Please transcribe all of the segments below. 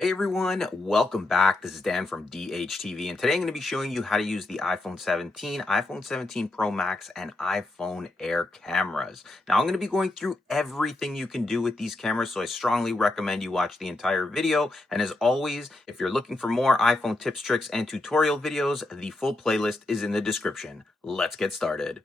Hey everyone, welcome back. This is Dan from DHTV, and today I'm going to be showing you how to use the iPhone 17, iPhone 17 Pro Max, and iPhone Air cameras. Now I'm going to be going through everything you can do with these cameras, so I strongly recommend you watch the entire video. And as always, if you're looking for more iPhone tips, tricks, and tutorial videos, the full playlist is in the description. Let's get started.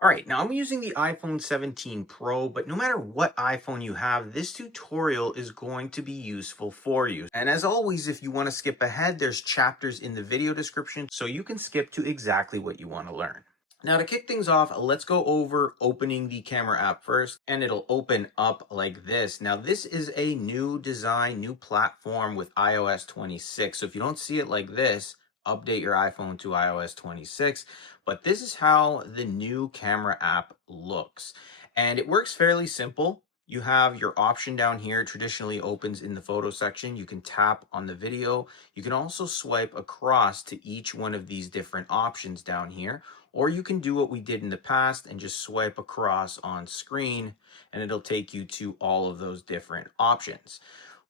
All right, now I'm using the iPhone 17 Pro, but no matter what iPhone you have, this tutorial is going to be useful for you. And as always, if you want to skip ahead, there's chapters in the video description, so you can skip to exactly what you want to learn. Now to kick things off, let's go over opening the camera app first, and it'll open up like this. Now this is a new design, new platform with iOS 26. So if you don't see it like this, update your iPhone to iOS 26. But this is how the new camera app looks. And it works fairly simple. You have your option down here, traditionally opens in the photo section. You can tap on the video. You can also swipe across to each one of these different options down here. Or you can do what we did in the past and just swipe across on screen and it'll take you to all of those different options.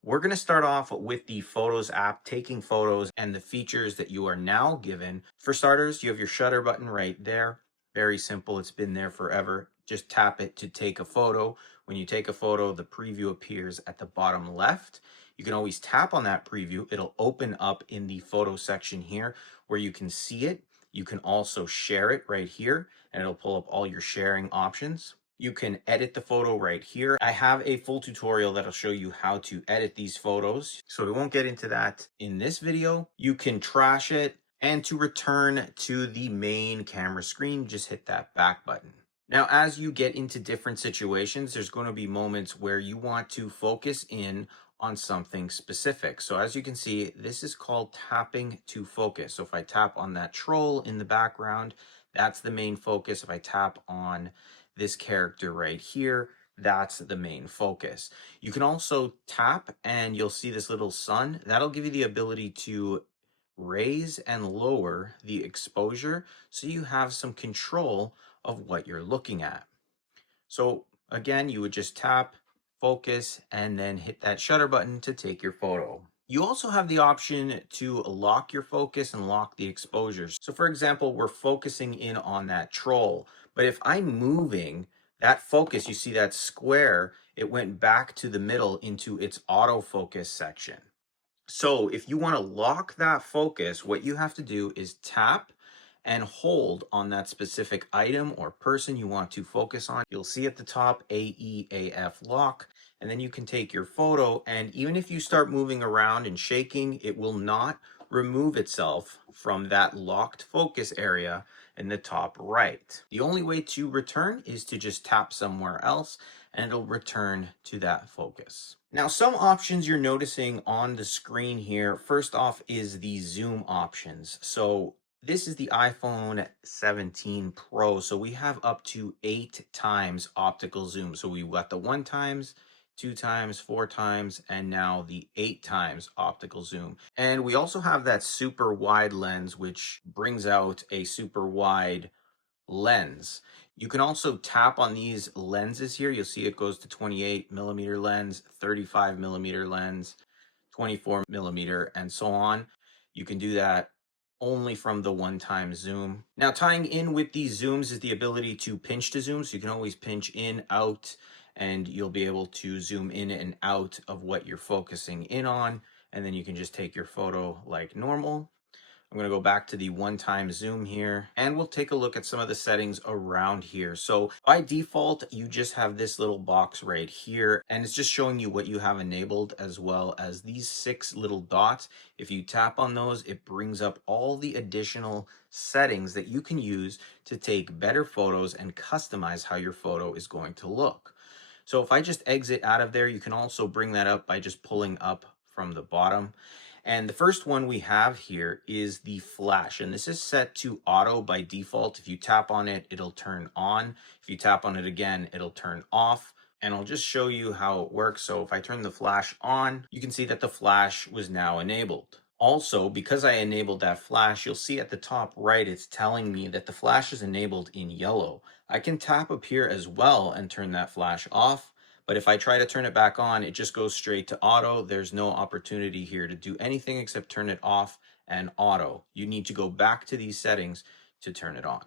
We're going to start off with the Photos app, taking photos and the features that you are now given. For starters, you have your shutter button right there. Very simple. It's been there forever. Just tap it to take a photo. When you take a photo, the preview appears at the bottom left. You can always tap on that preview. It'll open up in the photo section here where you can see it. You can also share it right here and it'll pull up all your sharing options. You can edit the photo right here. I have a full tutorial that'll show you how to edit these photos, so we won't get into that in this video. You can trash it, and to return to the main camera screen, just hit that back button. Now, as you get into different situations, there's going to be moments where you want to focus in on something specific. So as you can see, this is called tapping to focus. So if I tap on that troll in the background, that's the main focus. If I tap on this character right here, that's the main focus. You can also tap and you'll see this little sun. That'll give you the ability to raise and lower the exposure so you have some control of what you're looking at. So again, you would just tap, focus, and then hit that shutter button to take your photo. You also have the option to lock your focus and lock the exposures. So for example, we're focusing in on that troll, but if I'm moving that focus, you see that square, it went back to the middle into its autofocus section. So if you want to lock that focus, what you have to do is tap and hold on that specific item or person you want to focus on. You'll see at the top AEAF lock, and then you can take your photo, and even if you start moving around and shaking, it will not remove itself from that locked focus area in the top right. The only way to return is to just tap somewhere else and it'll return to that focus. Now, some options you're noticing on the screen here, first off is the zoom options. So this is the iPhone 17 Pro. So we have up to 8 times optical zoom. So we've got the 1 times, 2 times, 4 times, and now the 8 times optical zoom. And we also have that super wide lens, which brings out a super wide lens. You can also tap on these lenses here. You'll see it goes to 28 millimeter lens, 35 millimeter lens, 24 millimeter, and so on. You can do that only from the 1-time zoom. Now, tying in with these zooms is the ability to pinch to zoom. So you can always pinch in, out, and you'll be able to zoom in and out of what you're focusing in on. And then you can just take your photo like normal. I'm going to go back to the 1-time zoom here and we'll take a look at some of the settings around here. So by default, you just have this little box right here and it's just showing you what you have enabled as well as these 6 little dots. If you tap on those, it brings up all the additional settings that you can use to take better photos and customize how your photo is going to look. So if I just exit out of there, you can also bring that up by just pulling up from the bottom. And the first one we have here is the flash, and this is set to auto by default. If you tap on it, it'll turn on. If you tap on it again, it'll turn off. And I'll just show you how it works. So if I turn the flash on, you can see that the flash was now enabled. Also, because I enabled that flash, you'll see at the top right, it's telling me that the flash is enabled in yellow. I can tap up here as well and turn that flash off, But if I try to turn it back on, it just goes straight to auto. There's no opportunity here to do anything except turn it off and auto. You need to go back to these settings to turn it on.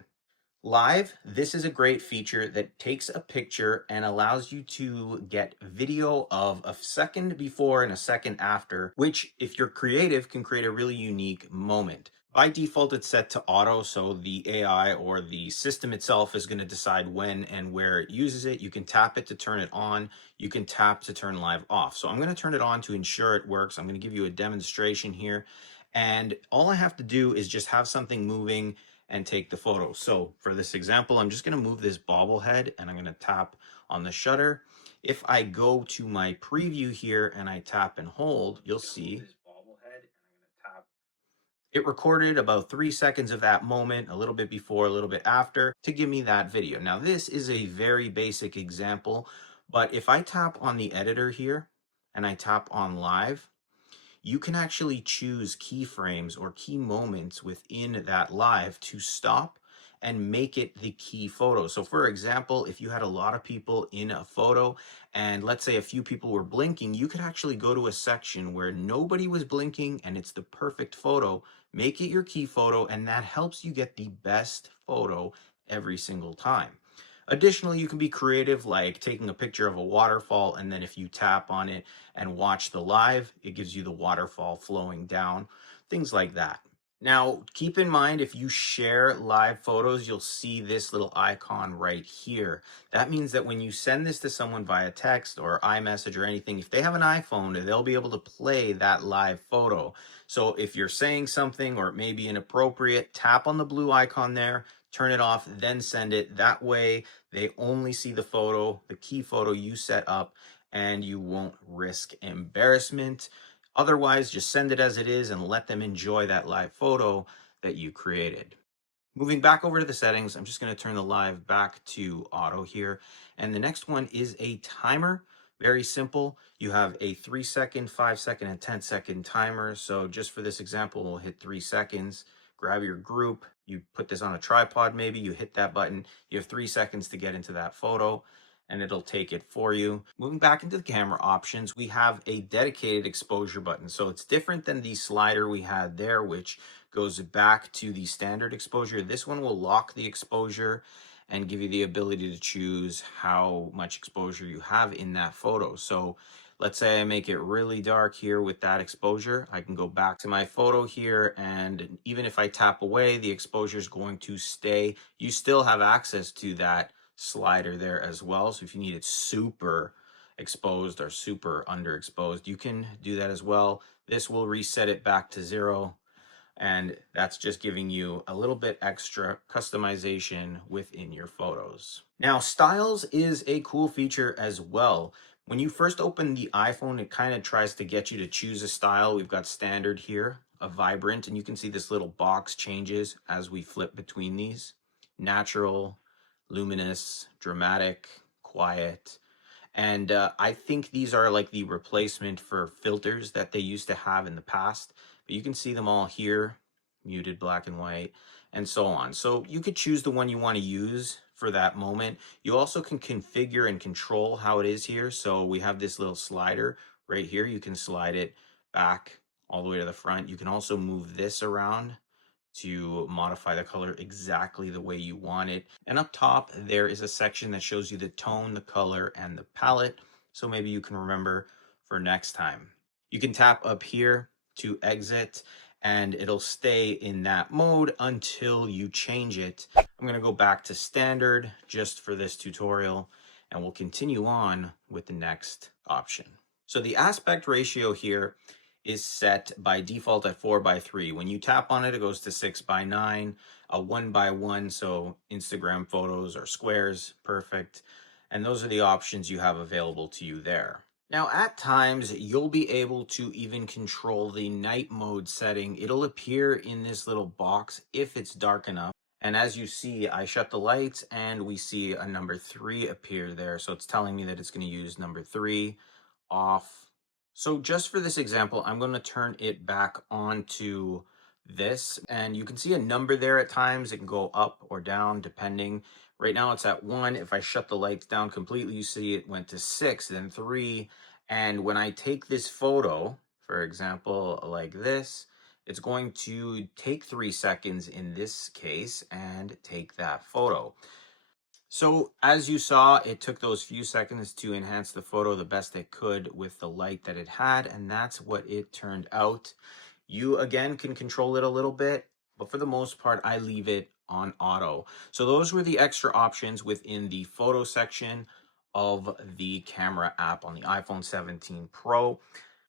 Live, this is a great feature that takes a picture and allows you to get video of a second before and a second after, which, if you're creative, can create a really unique moment. By default, it's set to auto, so the AI or the system itself is going to decide when and where it uses it. You can tap it to turn it on. You can tap to turn live off. So I'm going to turn it on to ensure it works. I'm going to give you a demonstration here. And all I have to do is just have something moving and take the photo. So for this example, I'm just going to move this bobblehead and I'm going to tap on the shutter. If I go to my preview here and I tap and hold, you'll see it recorded about 3 seconds of that moment, a little bit before, a little bit after, to give me that video. Now, this is a very basic example, but if I tap on the editor here and I tap on live, you can actually choose keyframes or key moments within that live to stop and make it the key photo. So for example, if you had a lot of people in a photo and let's say a few people were blinking, you could actually go to a section where nobody was blinking and it's the perfect photo, make it your key photo, and that helps you get the best photo every single time. Additionally, you can be creative, like taking a picture of a waterfall, and then if you tap on it and watch the live, it gives you the waterfall flowing down, things like that. Now, keep in mind, if you share live photos, you'll see this little icon right here. That means that when you send this to someone via text or iMessage or anything, if they have an iPhone, they'll be able to play that live photo. So if you're saying something or it may be inappropriate, tap on the blue icon there, turn it off, then send it. That way, they only see the photo, the key photo you set up, and you won't risk embarrassment. Otherwise, just send it as it is and let them enjoy that live photo that you created. Moving back over to the settings, I'm just going to turn the live back to auto here. And the next one is a timer. Very simple. You have a 3 second, 5 second, and 10 second timer. So just for this example, we'll hit 3 seconds. Grab your group. You put this on a tripod, maybe you hit that button. You have 3 seconds to get into that photo and it'll take it for you. Moving back into the camera options, we have a dedicated exposure button. So it's different than the slider we had there, which goes back to the standard exposure. This one will lock the exposure and give you the ability to choose how much exposure you have in that photo. So let's say I make it really dark here with that exposure. I can go back to my photo here, and even if I tap away, the exposure is going to stay. You still have access to that slider there as well. So if you need it super exposed or super underexposed, you can do that as well. This will reset it back to 0. And that's just giving you a little bit extra customization within your photos. Now, styles is a cool feature as well. When you first open the iPhone, it kind of tries to get you to choose a style. We've got standard here, a vibrant, and you can see this little box changes as we flip between these. Natural, luminous, dramatic, quiet. And I think these are like the replacement for filters that they used to have in the past. But you can see them all here, muted, black and white, and so on. So you could choose the one you want to use for that moment. You also can configure and control how it is here. So we have this little slider right here. You can slide it back all the way to the front. You can also move this around to modify the color exactly the way you want it. And up top, there is a section that shows you the tone, the color, and the palette. So maybe you can remember for next time. You can tap up here to exit and it'll stay in that mode until you change it. I'm going to go back to standard just for this tutorial and we'll continue on with the next option. So the aspect ratio here is set by default at 4:3. When you tap on it, it goes to 6:9, a 1:1. So Instagram photos or squares, perfect. And those are the options you have available to you there. Now, at times, you'll be able to even control the night mode setting. It'll appear in this little box if it's dark enough. And as you see, I shut the lights and we see a number 3 appear there. So it's telling me that it's going to use number 3 off. So just for this example, I'm going to turn it back onto this and you can see a number there at times. It can go up or down depending. Right now it's at 1. If I shut the lights down completely, you see it went to 6, then 3. And when I take this photo, for example, like this, it's going to take 3 seconds in this case and take that photo. So as you saw, it took those few seconds to enhance the photo the best it could with the light that it had, and that's what it turned out. You again can control it a little bit, but for the most part, I leave it on auto. So those were the extra options within the photo section of the camera app on the iPhone 17 Pro,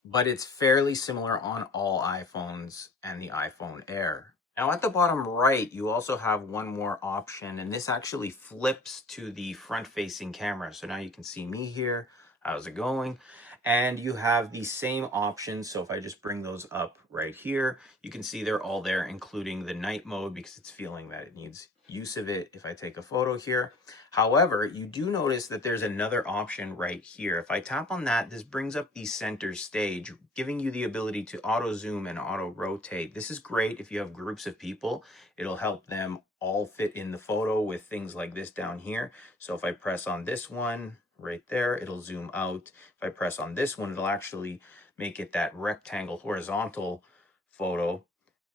but it's fairly similar on all iPhones and the iPhone Air. Now at the bottom right, you also have one more option, and this actually flips to the front-facing camera. So now you can see me here. How's it going? And you have the same options. So if I just bring those up right here, you can see they're all there, including the night mode because it's feeling that it needs use of it if I take a photo here. However, you do notice that there's another option right here. If I tap on that, this brings up the center stage, giving you the ability to auto zoom and auto rotate. This is great if you have groups of people. It'll help them all fit in the photo with things like this down here. So if I press on this one right there, it'll zoom out. If I press on this one, it'll actually make it that rectangle horizontal photo,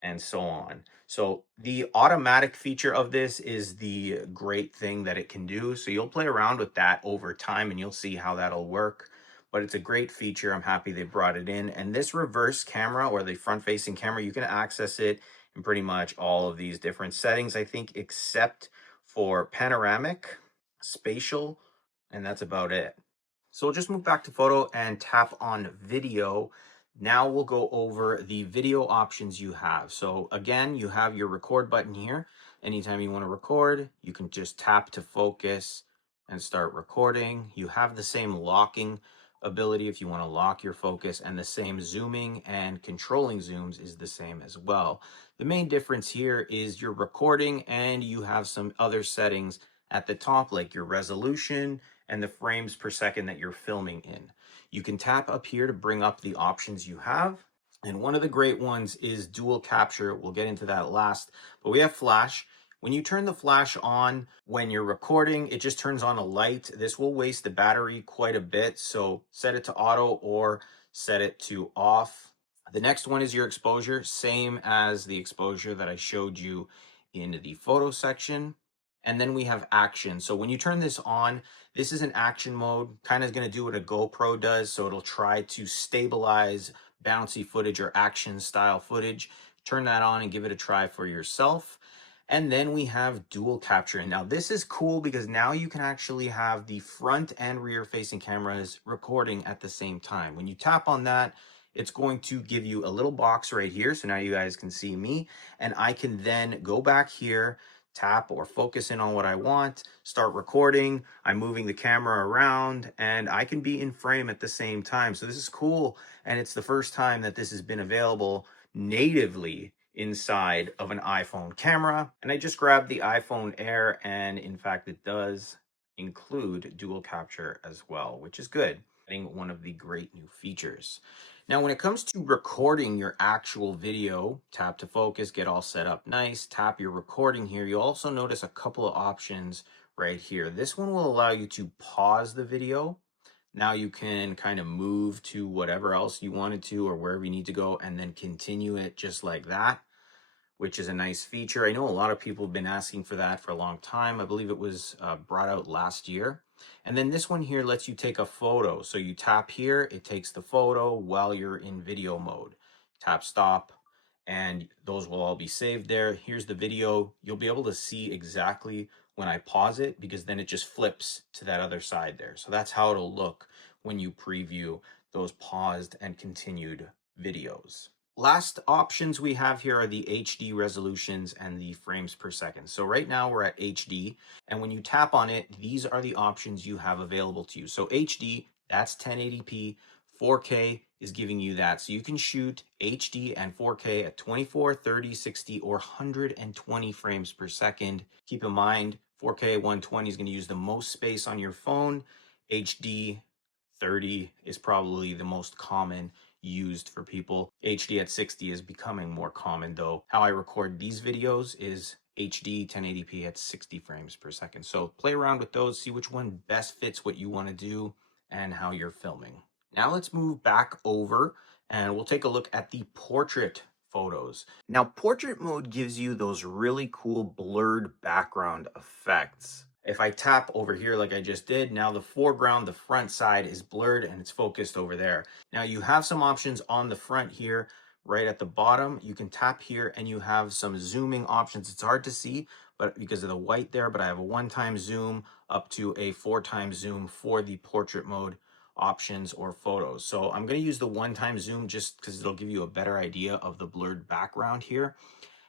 and so on. So the automatic feature of this is the great thing that it can do. So you'll play around with that over time and you'll see how that'll work. But it's a great feature. I'm happy they brought it in. And this reverse camera, or the front facing camera, you can access it in pretty much all of these different settings, I think, except for Panoramic, Spatial, and that's about it. So we'll just move back to photo and tap on video. Now we'll go over the video options you have. So again, you have your record button here. Anytime you want to record, you can just tap to focus and start recording. You have the same locking ability if you want to lock your focus, and the same zooming and controlling zooms is the same as well. The main difference here is you're recording and you have some other settings at the top, like your resolution and the frames per second that you're filming in. You can tap up here to bring up the options you have. And one of the great ones is dual capture. We'll get into that last, but we have flash. When you turn the flash on when you're recording, it just turns on a light. This will waste the battery quite a bit, so set it to auto or set it to off. The next one is your exposure, same as the exposure that I showed you in the photo section. And then we have action. So when you turn this on, this is an action mode, kind of going to do what a GoPro does. So it'll try to stabilize bouncy footage or action style footage. Turn that on and give it a try for yourself. And then we have dual capture. And now this is cool because now you can actually have the front and rear facing cameras recording at the same time. When you tap on that, it's going to give you a little box right here. So now you guys can see me, and I can then go back here, tap or focus in on what I want, start recording. I'm moving the camera around and I can be in frame at the same time. So this is cool. And it's the first time that this has been available natively inside of an iPhone camera. And I just grabbed the iPhone Air, and in fact, it does include dual capture as well, which is good. One of the great new features. Now, when it comes to recording your actual video, tap to focus, get all set up nice, tap your recording here. You'll also notice a couple of options right here. This one will allow you to pause the video. Now you can kind of move to whatever else you wanted to or wherever you need to go and then continue it just like that, which is a nice feature. I know a lot of people have been asking for that for a long time. I believe it was brought out last year. And then this one here lets you take a photo. So you tap here, it takes the photo while you're in video mode. Tap stop, and those will all be saved there. Here's the video. You'll be able to see exactly when I pause it, because then it just flips to that other side there. So that's how it'll look when you preview those paused and continued videos. Last options we have here are the HD resolutions and the frames per second. So right now we're at HD, and when you tap on it, these are the options you have available to you. So HD, that's 1080p. 4K is giving you that. So you can shoot HD and 4K at 24, 30, 60, or 120 frames per second. Keep in mind, 4K 120 is going to use the most space on your phone. HD 30 is probably the most common used for people. HD at 60 is becoming more common though. How I record these videos is HD 1080p at 60 frames per second. So play around with those, see which one best fits what you want to do and how you're filming. Now let's move back over and we'll take a look at the portrait photos. Now, portrait mode gives you those really cool blurred background effects. If I tap over here like I just did, now the foreground, the front side is blurred and it's focused over there. Now you have some options on the front here, right at the bottom. You can tap here and you have some zooming options. It's hard to see, but because of the white there, but I have a 1x zoom up to a 4x zoom for the portrait mode options or photos. So I'm going to use the 1x zoom just because it'll give you a better idea of the blurred background here.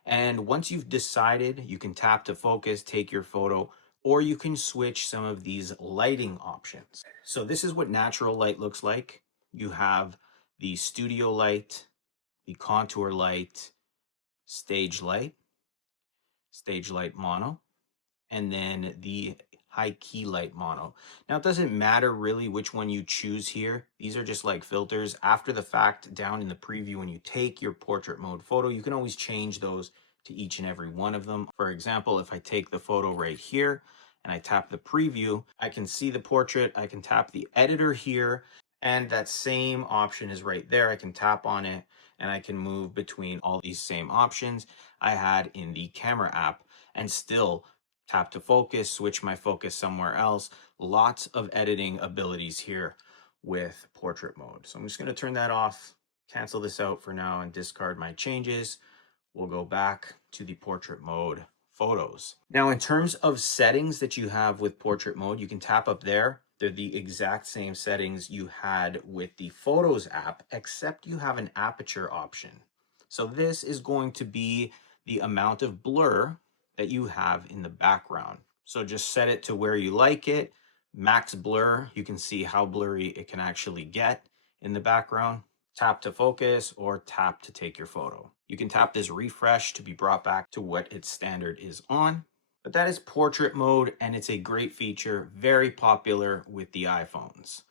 And once you've decided, you can tap to focus, take your photo, or you can switch some of these lighting options. So this is what natural light looks like. You have the studio light, the contour light, stage light mono, and then the high key light mono. Now it doesn't matter really which one you choose here. These are just like filters. After the fact, down in the preview, when you take your portrait mode photo, you can always change those to each and every one of them. For example, if I take the photo right here and I tap the preview, I can see the portrait. I can tap the editor here, and that same option is right there. I can tap on it and I can move between all these same options I had in the camera app and still tap to focus, switch my focus somewhere else. Lots of editing abilities here with portrait mode. So I'm just going to turn that off, cancel this out for now, and discard my changes. We'll go back to the portrait mode photos. Now, in terms of settings that you have with portrait mode, you can tap up there. They're the exact same settings you had with the Photos app, except you have an aperture option. So this is going to be the amount of blur that you have in the background. So just set it to where you like it. Max blur, you can see how blurry it can actually get in the background. Tap to focus or tap to take your photo. You can tap this refresh to be brought back to what its standard is on. But that is portrait mode, and it's a great feature, very popular with the iPhones.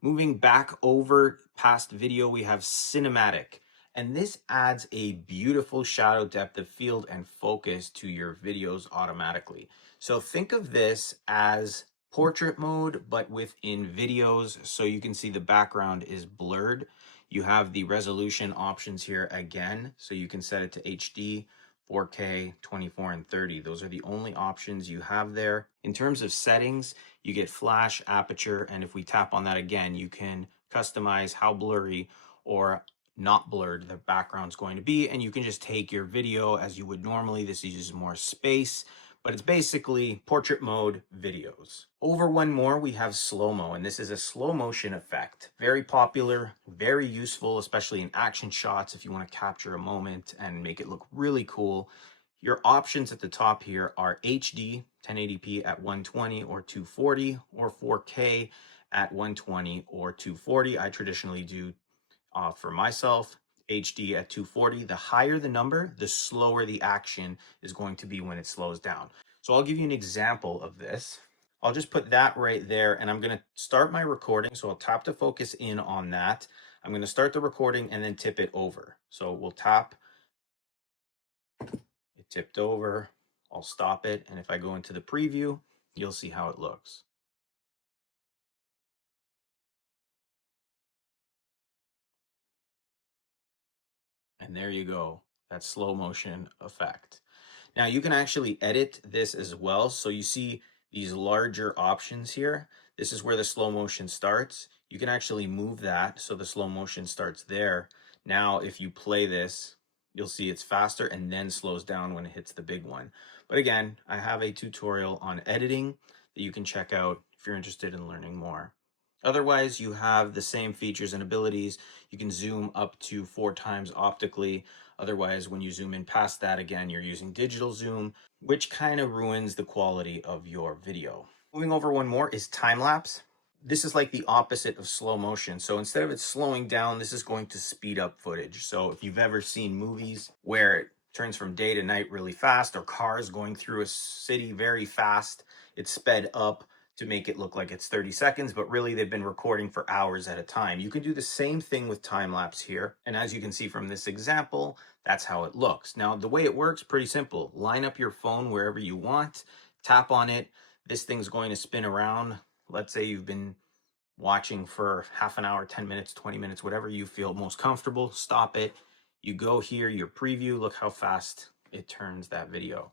Moving back over past video, we have cinematic, and this adds a beautiful shadow depth of field and focus to your videos automatically. So think of this as portrait mode, but within videos, so you can see the background is blurred. You have the resolution options here again, so you can set it to HD, 4K, 24, and 30. Those are the only options you have there. In terms of settings, you get flash, aperture, and if we tap on that again, you can customize how blurry or not blurred the background's going to be, and you can just take your video as you would normally. This uses more space, but it's basically portrait mode videos. Over one more, we have slow-mo, and this is a slow motion effect. Very popular, very useful, especially in action shots if you want to capture a moment and make it look really cool. Your options at the top here are HD 1080p at 120 or 240, or 4K at 120 or 240. I traditionally do for myself HD at 240. The higher the number, the slower the action is going to be when it slows down. So I'll give you an example of this. I'll just put that right there, and I'm going to start my recording. So I'll tap to focus in on that. I'm going to start the recording and then tip it over. So we'll tap, it tipped over, I'll stop it, and if I go into the preview, you'll see how it looks. And there you go, that slow motion effect. Now you can actually edit this as well. So you see these larger options here. This is where the slow motion starts. You can actually move that so the slow motion starts there. Now, if you play this, you'll see it's faster and then slows down when it hits the big one. But again, I have a tutorial on editing that you can check out if you're interested in learning more. Otherwise, you have the same features and abilities. You can zoom up to 4 times optically. Otherwise, when you zoom in past that, again, you're using digital zoom, which kind of ruins the quality of your video. Moving over one more is time-lapse. This is like the opposite of slow motion. So instead of it slowing down, this is going to speed up footage. So if you've ever seen movies where it turns from day to night really fast, or cars going through a city very fast, it's sped up. to make it look like it's 30 seconds, but really they've been recording for hours at a time. You can do the same thing with time lapse here. And as you can see from this example, that's how it looks. Now, the way it works, pretty simple. Line up your phone wherever you want, tap on it. This thing's going to spin around. Let's say you've been watching for half an hour, 10 minutes, 20 minutes, whatever you feel most comfortable, stop it. You go here, your preview, look how fast it turns that video.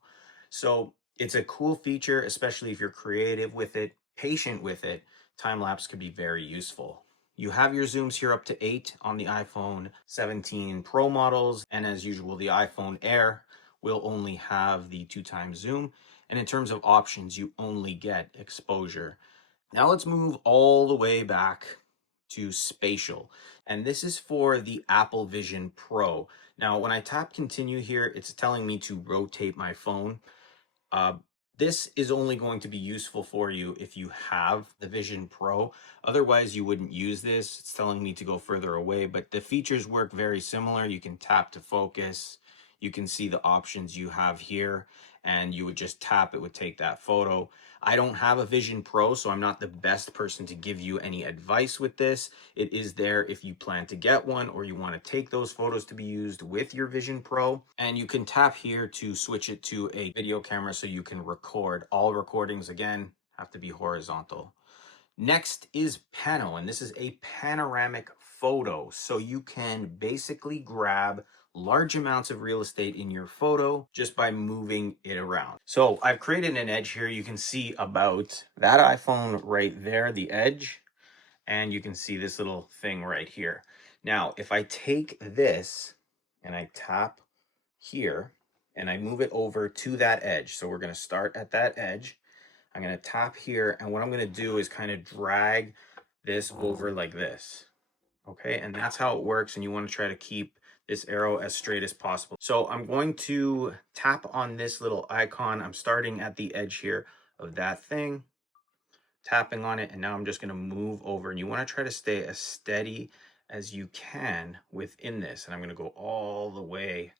So it's a cool feature, especially if you're creative with it, patient with it. Time lapse could be very useful. You have your zooms here up to 8 on the iPhone 17 Pro models. And as usual, the iPhone Air will only have the 2x zoom. And in terms of options, you only get exposure. Now let's move all the way back to Spatial. And this is for the Apple Vision Pro. Now, when I tap continue here, it's telling me to rotate my phone. Uh, this is only going to be useful for you if you have the Vision Pro. Otherwise, you wouldn't use this. It's telling me to go further away, but the features work very similar. You can tap to focus. You can see the options you have here, and you would just tap, it would take that photo. I don't have a Vision Pro, so I'm not the best person to give you any advice with this. It is there if you plan to get one or you want to take those photos to be used with your Vision Pro. And you can tap here to switch it to a video camera so you can record. All recordings, again, have to be horizontal. Next is Pano, and this is a panoramic photo. So you can basically grab large amounts of real estate in your photo just by moving it around. So I've created an edge here. You can see about that iPhone right there, the edge, and you can see this little thing right here. Now, if I take this and I tap here and I move it over to that edge, so we're going to start at that edge. I'm going to tap here, and what I'm going to do is kind of drag this over like this. Okay, and that's how it works, and you want to try to keep this arrow as straight as possible. So I'm going to tap on this little icon. I'm starting at the edge here of that thing, tapping on it, and now I'm just going to move over, and you want to try to stay as steady as you can within this. And I'm going to go all the way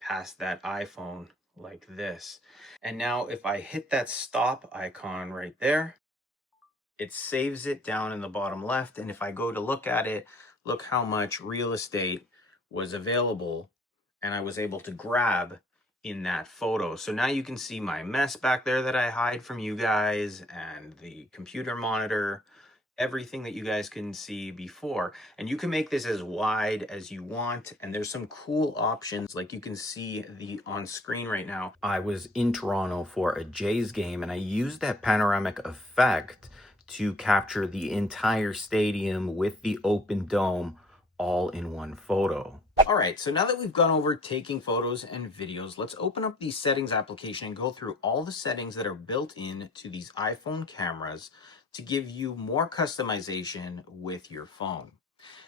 past that iPhone like this. And now if I hit that stop icon right there, it saves it down in the bottom left. And if I go to look at it, look how much real estate was available and I was able to grab in that photo. So now you can see my mess back there that I hide from you guys, and the computer monitor, everything that you guys couldn't see before. And you can make this as wide as you want, and there's some cool options. Like you can see the on screen right now, I was in Toronto for a Jays game, and I used that panoramic effect to capture the entire stadium with the open dome all in one photo. All right, so now that we've gone over taking photos and videos, let's open up the settings application and go through all the settings that are built in to these iPhone cameras to give you more customization with your phone.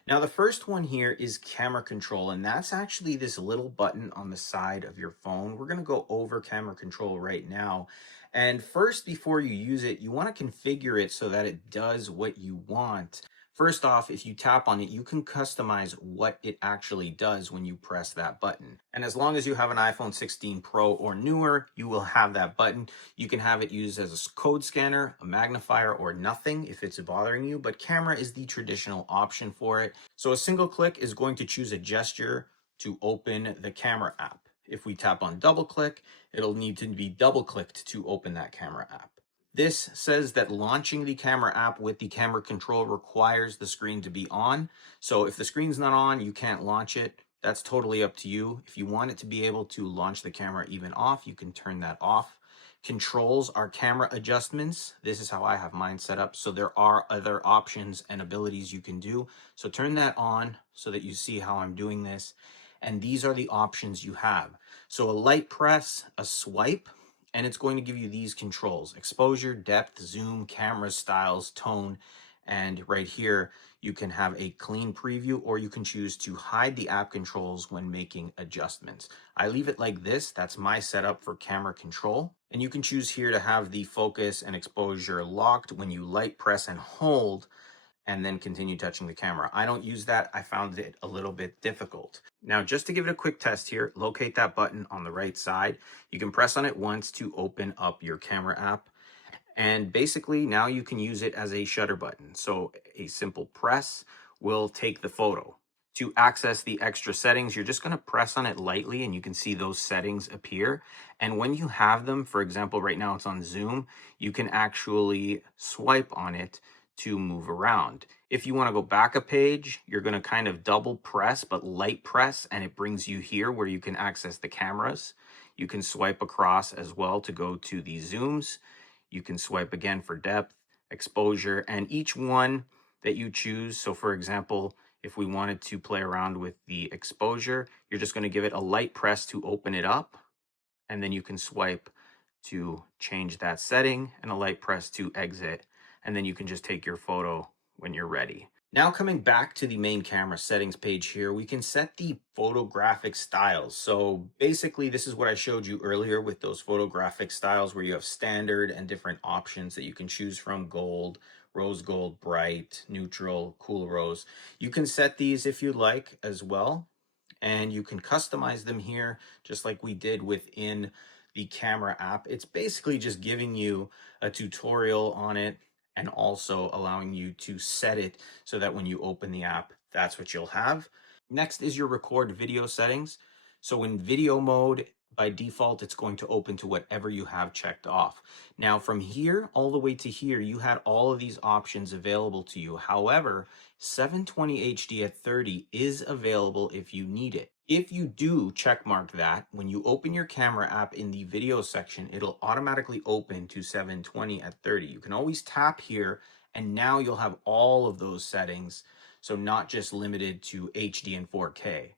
Now, the first one here is camera control, and that's actually this little button on the side of your phone. We're going to go over camera control right now. And first, before you use it, you want to configure it so that it does what you want. First off, if you tap on it, you can customize what it actually does when you press that button. And as long as you have an iPhone 16 Pro or newer, you will have that button. You can have it used as a code scanner, a magnifier, or nothing if it's bothering you, but camera is the traditional option for it. So a single click is going to choose a gesture to open the camera app. If we tap on double click, it'll need to be double clicked to open that camera app. This says that launching the camera app with the camera control requires the screen to be on. So if the screen's not on, you can't launch it. That's totally up to you. If you want it to be able to launch the camera even off, you can turn that off. Controls are camera adjustments. This is how I have mine set up. So there are other options and abilities you can do. So turn that on so that you see how I'm doing this. And these are the options you have. So a light press, a swipe, and it's going to give you these controls: exposure, depth, zoom, camera styles, tone, and right here you can have a clean preview, or you can choose to hide the app controls when making adjustments. I leave it like this. That's my setup for camera control. And you can choose here to have the focus and exposure locked when you light press and hold, and then continue touching the camera. I don't use that. I found it a little bit difficult. Now, just to give it a quick test here, locate that button on the right side. You can press on it once to open up your camera app. And basically now you can use it as a shutter button. So a simple press will take the photo. To access the extra settings, you're just going to press on it lightly and you can see those settings appear. And when you have them, for example, right now it's on zoom, you can actually swipe on it to move around. If you want to go back a page, you're going to kind of double press, but light press, and it brings you here where you can access the cameras. You can swipe across as well to go to the zooms. You can swipe again for depth, exposure, and each one that you choose. So for example, if we wanted to play around with the exposure, you're just going to give it a light press to open it up, and then you can swipe to change that setting and a light press to exit, and then you can just take your photo when you're ready. Now coming back to the main camera settings page here, we can set the photographic styles. So basically this is what I showed you earlier with those photographic styles where you have standard and different options that you can choose from: gold, rose gold, bright, neutral, cool rose. You can set these if you like as well, and you can customize them here just like we did within the camera app. It's basically just giving you a tutorial on it and also allowing you to set it so that when you open the app, that's what you'll have. Next is your record video settings. So in video mode, by default, it's going to open to whatever you have checked off. Now from here all the way to here, you had all of these options available to you. However, 720 HD at 30 is available if you need it. If you do check mark that, when you open your camera app in the video section, it'll automatically open to 720 at 30. You can always tap here and now you'll have all of those settings. So not just limited to HD and 4K.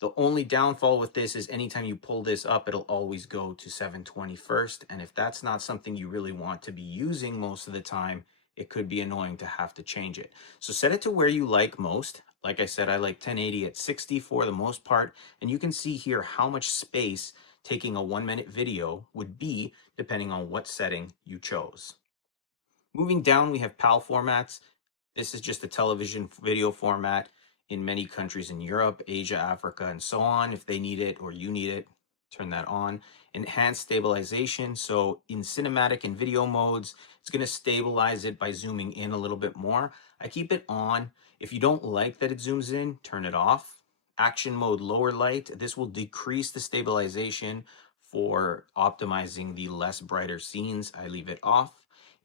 The only downfall with this is anytime you pull this up, it'll always go to 720 first. And if that's not something you really want to be using most of the time, it could be annoying to have to change it. So set it to where you like most. Like I said, I like 1080 at 60 for the most part. And you can see here how much space taking a 1-minute video would be depending on what setting you chose. Moving down, we have PAL formats. This is just a television video format in many countries in Europe, Asia, Africa, and so on. If they need it or you need it, turn that on. Enhanced stabilization. So in cinematic and video modes, it's going to stabilize it by zooming in a little bit more. I keep it on. If you don't like that it zooms in, turn it off. Action mode, lower light. This will decrease the stabilization for optimizing the less brighter scenes. I leave it off.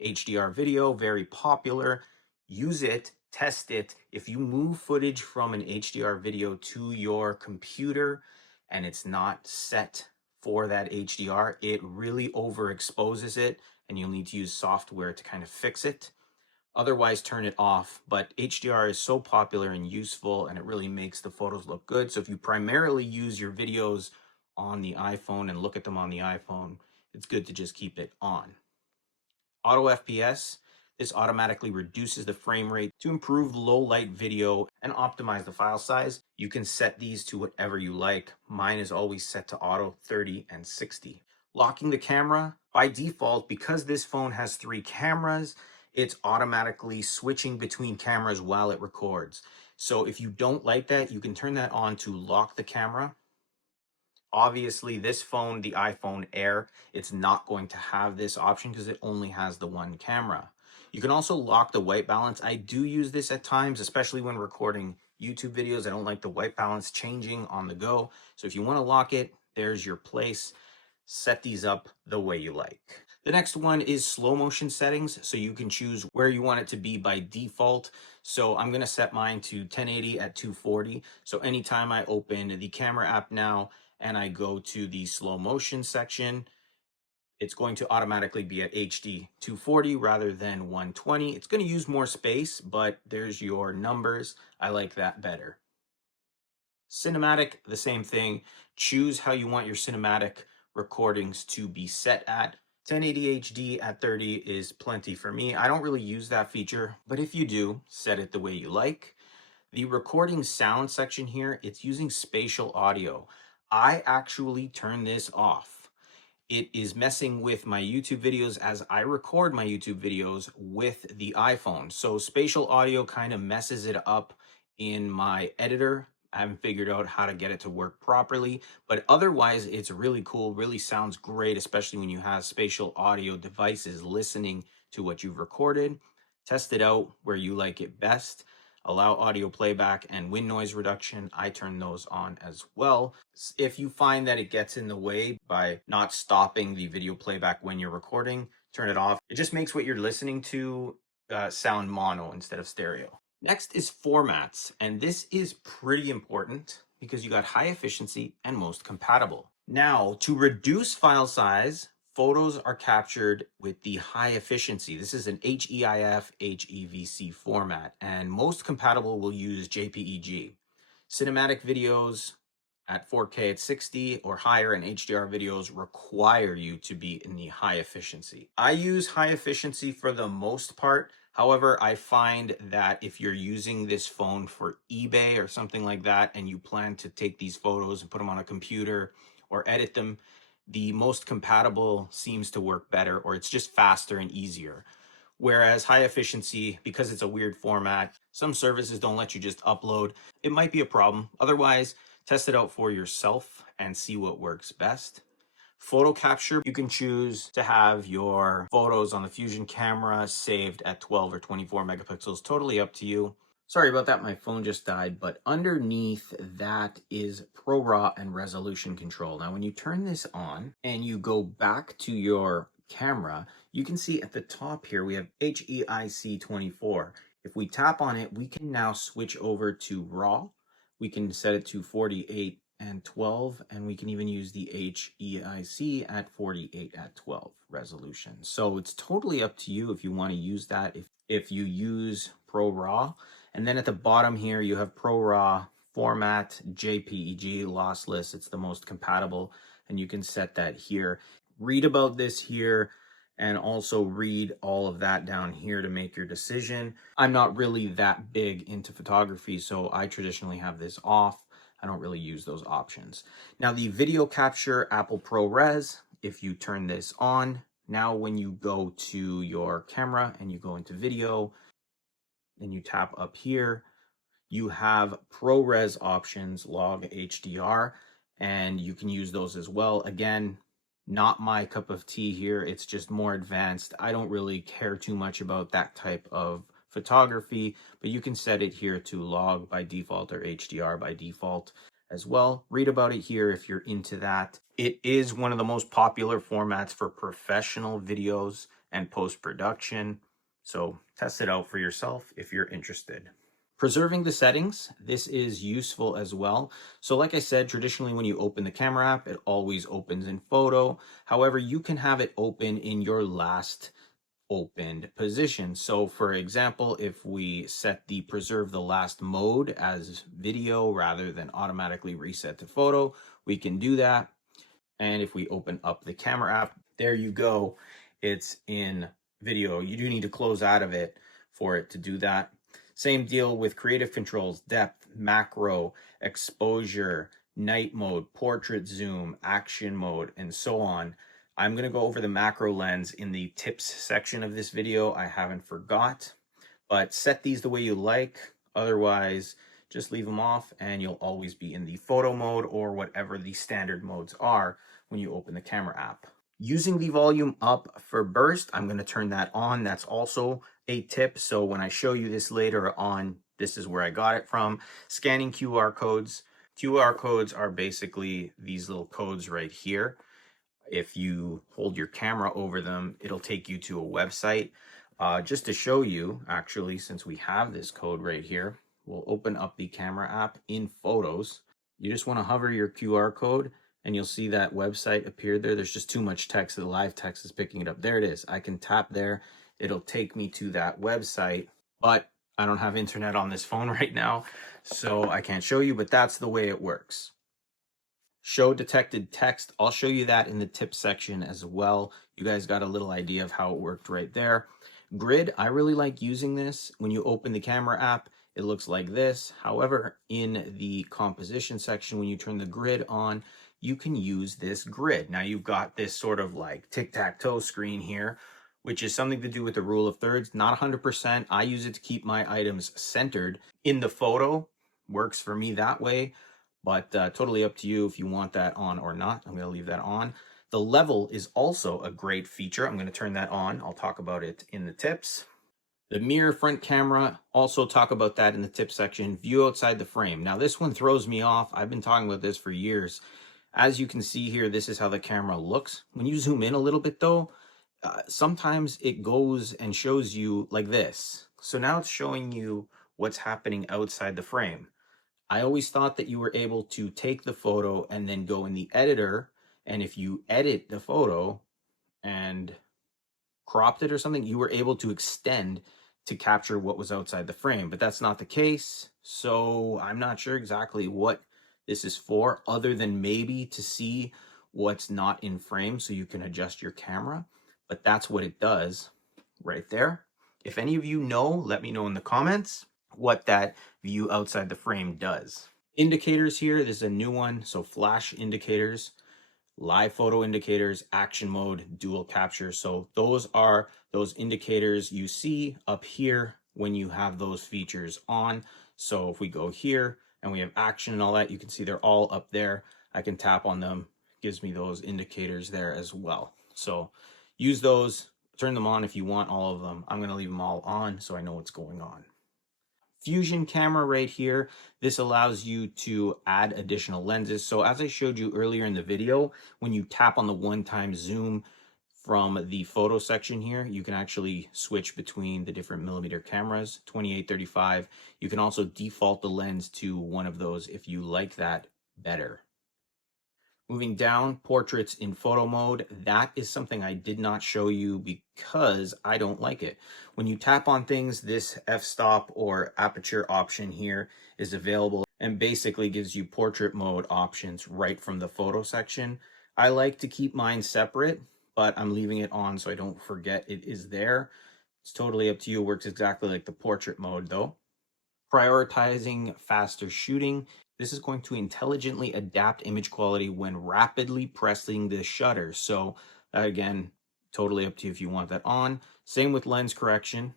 HDR video, very popular. Use it, test it. If you move footage from an HDR video to your computer and it's not set for that HDR, it really overexposes it and you'll need to use software to kind of fix it. Otherwise, turn it off. But HDR is so popular and useful and it really makes the photos look good. So if you primarily use your videos on the iPhone and look at them on the iPhone, it's good to just keep it on. Auto FPS, this automatically reduces the frame rate to improve low light video and optimize the file size. You can set these to whatever you like. Mine is always set to auto 30 and 60. Locking the camera, by default, because this phone has 3 cameras, it's automatically switching between cameras while it records. So if you don't like that, you can turn that on to lock the camera. Obviously, this phone, the iPhone Air, it's not going to have this option because it only has the 1 camera. You can also lock the white balance. I do use this at times, especially when recording YouTube videos. I don't like the white balance changing on the go. So if you want to lock it, there's your place. Set these up the way you like. The next one is slow motion settings. So you can choose where you want it to be by default. So I'm going to set mine to 1080 at 240. So anytime I open the camera app now and I go to the slow motion section, it's going to automatically be at HD 240 rather than 120. It's going to use more space, but there's your numbers. I like that better. Cinematic, the same thing. Choose how you want your cinematic recordings to be set at. 1080 HD at 30 is plenty for me. I don't really use that feature, but if you do, set it the way you like. The recording sound section here, it's using spatial audio. I actually turn this off. It is messing with my YouTube videos as I record my YouTube videos with the iPhone. So spatial audio kind of messes it up in my editor I haven't figured out how to get it to work properly, but otherwise it's really cool, really sounds great, especially when you have spatial audio devices listening to what you've recorded. Test it out where you like it best. Allow audio playback and wind noise reduction. I turn those on as well. If you find that it gets in the way by not stopping the video playback when you're recording, turn it off. It just makes what you're listening to sound mono instead of stereo. Next is formats, and this is pretty important because you got high efficiency and most compatible. Now, to reduce file size, photos are captured with the high efficiency. This is an HEIF, HEVC format, and most compatible will use JPEG. Cinematic videos at 4K at 60 or higher and HDR videos require you to be in the high efficiency. I use high efficiency for the most part. However, I find that if you're using this phone for eBay or something like that, and you plan to take these photos and put them on a computer or edit them, the most compatible seems to work better, or it's just faster and easier. Whereas high efficiency, because it's a weird format, some services don't let you just upload. It might be a problem. Otherwise, test it out for yourself and see what works best. Photo capture, you can choose to have your photos on the Fusion camera saved at 12 or 24 megapixels, totally up to you. Sorry about that, my phone just died, but underneath that is ProRAW and resolution control. Now, when you turn this on and you go back to your camera, you can see at the top here, we have HEIC 24. If we tap on it, we can now switch over to RAW. We can set it to 48 and 12, and we can even use the HEIC at 48 at 12 resolution. So it's totally up to you if you want to use that, if you use ProRAW. And then at the bottom here, you have ProRAW format, JPEG, lossless. It's the most compatible, and you can set that here. Read about this here, and also read all of that down here to make your decision. I'm not really that big into photography, so I traditionally have this off. I don't really use those options. Now, the video capture, Apple ProRes, if you turn this on, now when you go to your camera and you go into video and you tap up here, you have ProRes options, log HDR, and you can use those as well. Again, not my cup of tea here. It's just more advanced. I don't really care too much about that type of photography, but you can set it here to log by default or HDR by default as well. Read about it here if you're into that. It is one of the most popular formats for professional videos and post-production. So test it out for yourself if you're interested. Preserving the settings, this is useful as well. So like I said, traditionally when you open the camera app, it always opens in photo. However, you can have it open in your last opened position. So for example, if we set the preserve the last mode as video rather than automatically reset to photo, we can do that. And if we open up the camera app, there you go. It's in video. You do need to close out of it for it to do that. Same deal with creative controls, depth, macro, exposure, night mode, portrait zoom, action mode, and so on. I'm going to go over the macro lens in the tips section of this video. I haven't forgot, but set these the way you like. Otherwise, just leave them off and you'll always be in the photo mode or whatever the standard modes are when you open the camera app. Using the volume up for burst, I'm going to turn that on. That's also a tip. So when I show you this later on, this is where I got it from. Scanning QR codes. QR codes are basically these little codes right here. If you hold your camera over them, it'll take you to a website. Just to show you, actually, since we have this code right here, we'll open up the camera app in Photos. You just want to hover your QR code and you'll see that website appear there. There's just too much text. The live text is picking it up. There it is. I can tap there. It'll take me to that website, but I don't have internet on this phone right now, so I can't show you, but that's the way it works. Show detected text. I'll show you that in the tips section as well. You guys got a little idea of how it worked right there. Grid, I really like using this. When you open the camera app, it looks like this. However, in the composition section, when you turn the grid on, you can use this grid. Now you've got this sort of like tic-tac-toe screen here, which is something to do with the rule of thirds. Not 100%. I use it to keep my items centered in the photo. works for me that way, but totally up to you if you want that on or not. I'm going to leave that on. The level is also a great feature. I'm going to turn that on. I'll talk about it in the tips. The mirror front camera, also talk about that in the tip section. View outside the frame. Now this one throws me off. I've been talking about this for years. As you can see here, this is how the camera looks. When you zoom in a little bit though, sometimes it goes and shows you like this. So now it's showing you what's happening outside the frame. I always thought that you were able to take the photo and then go in the editor, and if you edit the photo and cropped it or something, you were able to extend to capture what was outside the frame, but that's not the case. So I'm not sure exactly what this is for, other than maybe to see what's not in frame so you can adjust your camera, but that's what it does right there. If any of you know, let me know in the comments what that view outside the frame does. Indicators here, this is a new one, so flash indicators, live photo indicators, action mode, dual capture. So those are those indicators you see up here when you have those features on. So if we go here and we have action and all that, you can see they're all up there. I can tap on them, gives me those indicators there as well. So use those, turn them on if you want all of them. I'm going to leave them all on so I know what's going on. Fusion camera right here. This allows you to add additional lenses. So as I showed you earlier in the video, when you tap on the one-time zoom from the photo section here, you can actually switch between the different millimeter cameras, 28, 35. You can also default the lens to one of those if you like that better. Moving down, portraits in photo mode. That is something I did not show you because I don't like it. When you tap on things, this f-stop or aperture option here is available and basically gives you portrait mode options right from the photo section. I like to keep mine separate, but I'm leaving it on so I don't forget it is there. It's totally up to you. It works exactly like the portrait mode though. Prioritizing faster shooting. This is going to intelligently adapt image quality when rapidly pressing the shutter. So again, totally up to you if you want that on. Same with lens correction.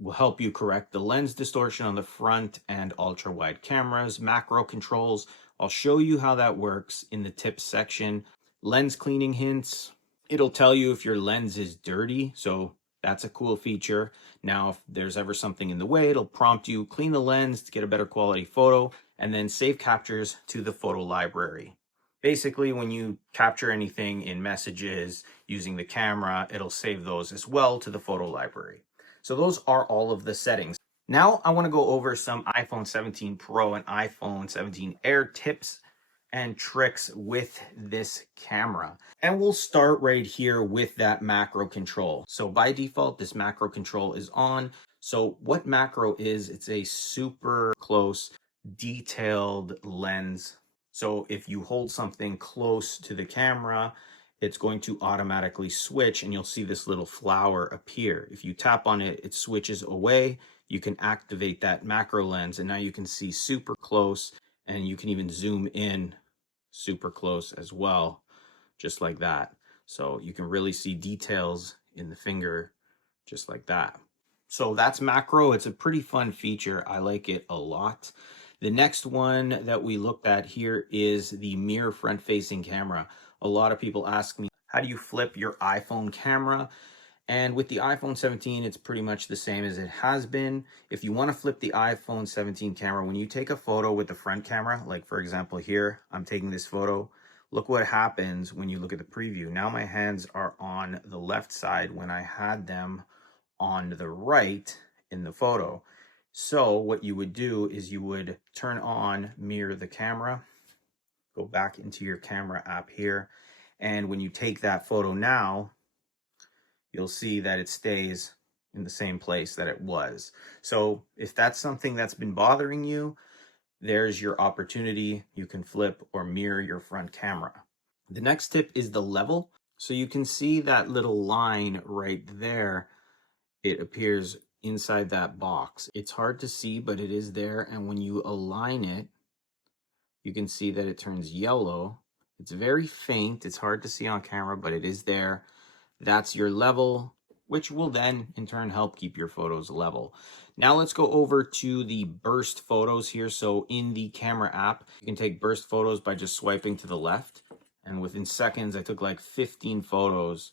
Will help you correct the lens distortion on the front and ultra wide cameras. Macro controls. I'll show you how that works in the tips section. Lens cleaning hints. It'll tell you if your lens is dirty. So that's a cool feature. Now, if there's ever something in the way, it'll prompt you, clean the lens to get a better quality photo, and then save captures to the photo library. Basically, when you capture anything in messages using the camera, it'll save those as well to the photo library. So those are all of the settings. Now I want to go over some iPhone 17 Pro and iPhone 17 Air tips and tricks with this camera. And we'll start right here with that macro control. So by default, this macro control is on. So what macro is, it's a super close, detailed lens. So if you hold something close to the camera, it's going to automatically switch and you'll see this little flower appear. If you tap on it, it switches away. You can activate that macro lens and now you can see super close, and you can even zoom in super close as well, just like that. So you can really see details in the finger just like that. So that's macro. It's a pretty fun feature. I like it a lot. The next one that we looked at here is the mirror front facing camera. A lot of people ask me, how do you flip your iPhone camera? And with the iPhone 17, it's pretty much the same as it has been. If you want to flip the iPhone 17 camera, when you take a photo with the front camera, like for example here, I'm taking this photo, look what happens when you look at the preview. Now my hands are on the left side when I had them on the right in the photo. So what you would do is you would turn on mirror the camera, go back into your camera app here, and when you take that photo now, you'll see that it stays in the same place that it was. So if that's something that's been bothering you, there's your opportunity. You can flip or mirror your front camera. The next tip is the level. So you can see that little line right there. It appears inside that box. It's hard to see, but it is there. And when you align it, you can see that it turns yellow. It's very faint. It's hard to see on camera, but it is there. That's your level. which will then in turn help keep your photos level. Now let's go over to the burst photos here. So in the camera app, you can take burst photos by just swiping to the left. And within seconds, I took like 15 photos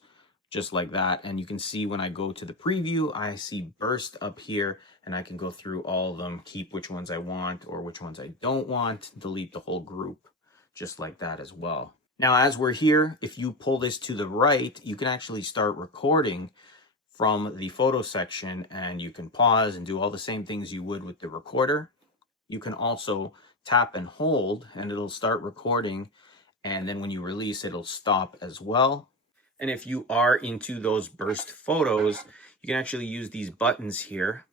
just like that. And you can see when I go to the preview, I see burst up here and I can go through all of them, keep which ones I want or which ones I don't want, delete the whole group just like that as well. Now, as we're here, if you pull this to the right, you can actually start recording from the photo section, and you can pause and do all the same things you would with the recorder. You can also tap and hold and it'll start recording, and then when you release it'll stop as well. And if you are into those burst photos, you can actually use these buttons here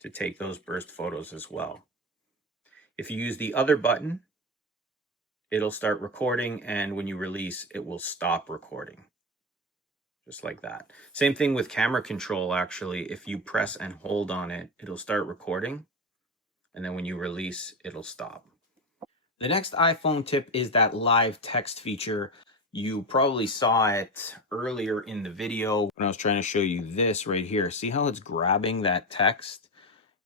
to take those burst photos as well. If you use the other button, it'll start recording, and when you release it will stop recording. Just like that. Same thing with camera control, actually. If you press and hold on it, it'll start recording. And then when you release, it'll stop. The next iPhone tip is that live text feature. You probably saw it earlier in the video when I was trying to show you this right here. See how it's grabbing that text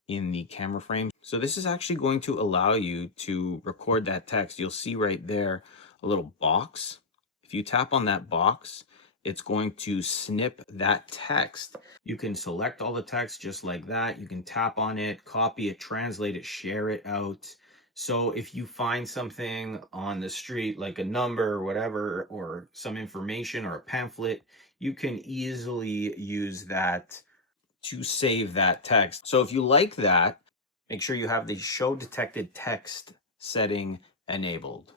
in the camera frame? So this is actually going to allow you to record that text. You'll see right there a little box. If you tap on that box, it's going to snip that text. You can select all the text just like that. You can tap on it, copy it, translate it, share it out. So if you find something on the street, like a number or whatever, or some information or a pamphlet, you can easily use that to save that text. So if you like that, make sure you have the show detected text setting enabled.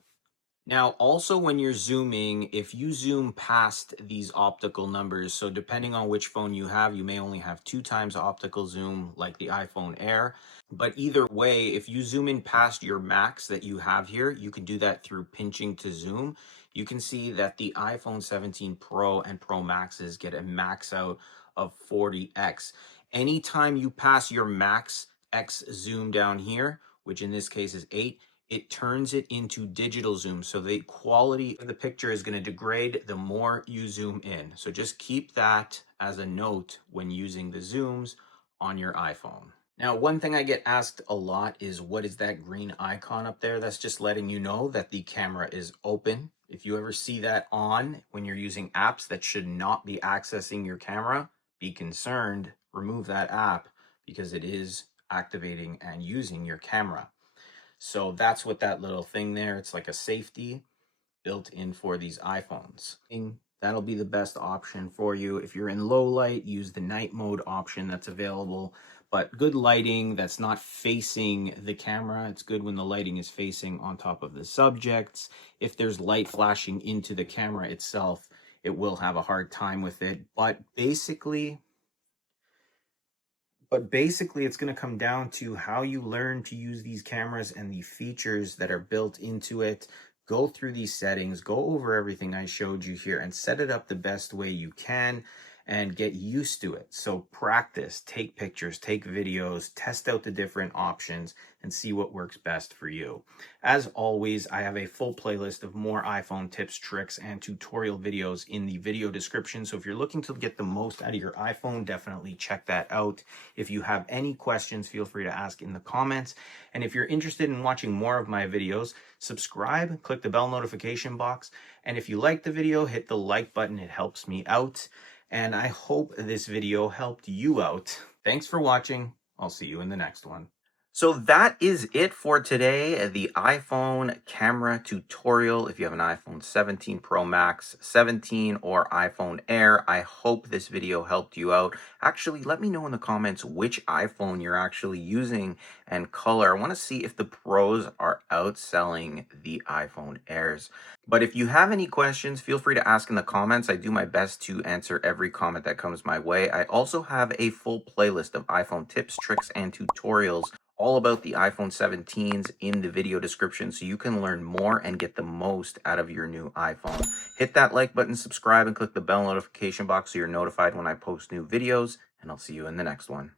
Now, also when you're zooming, if you zoom past these optical numbers, so depending on which phone you have, you may only have 2 times optical zoom like the iPhone Air. But either way, if you zoom in past your max that you have here, you can do that through pinching to zoom. You can see that the iPhone 17 Pro and Pro Maxes get a max out of 40x. Anytime you pass your max X zoom down here, which in this case is 8, it turns it into digital zoom. So the quality of the picture is going to degrade the more you zoom in. So just keep that as a note when using the zooms on your iPhone. Now, one thing I get asked a lot is, what is that green icon up there? That's just letting you know that the camera is open. If you ever see that on when you're using apps that should not be accessing your camera, be concerned, remove that app because it is activating and using your camera. So that's what that little thing there, it's like a safety built in for these iPhones. That'll be the best option for you. If you're in low light, use the night mode option that's available. But good lighting that's not facing the camera. It's good when the lighting is facing on top of the subjects. If there's light flashing into the camera itself, it will have a hard time with it. But basically, it's going to come down to how you learn to use these cameras and the features that are built into it. Go through these settings, go over everything I showed you here, and set it up the best way you can and get used to it. So practice, take pictures, take videos, test out the different options, and see what works best for you. As always, I have a full playlist of more iPhone tips, tricks, and tutorial videos in the video description. So if you're looking to get the most out of your iPhone, definitely check that out. If you have any questions, feel free to ask in the comments. And if you're interested in watching more of my videos, subscribe, click the bell notification box. And if you like the video, hit the like button. It helps me out. And I hope this video helped you out. Thanks for watching. I'll see you in the next one. So that is it for today, the iPhone camera tutorial. If you have an iPhone 17 Pro Max, 17, or iPhone Air, I hope this video helped you out. Actually, let me know in the comments which iPhone you're actually using and color. I want to see if the Pros are outselling the iPhone Airs. But if you have any questions, feel free to ask in the comments. I do my best to answer every comment that comes my way. I also have a full playlist of iPhone tips, tricks, and tutorials all about the iPhone 17s in the video description, so you can learn more and get the most out of your new iPhone. Hit that like button, subscribe, and click the bell notification box so you're notified when I post new videos, and I'll see you in the next one.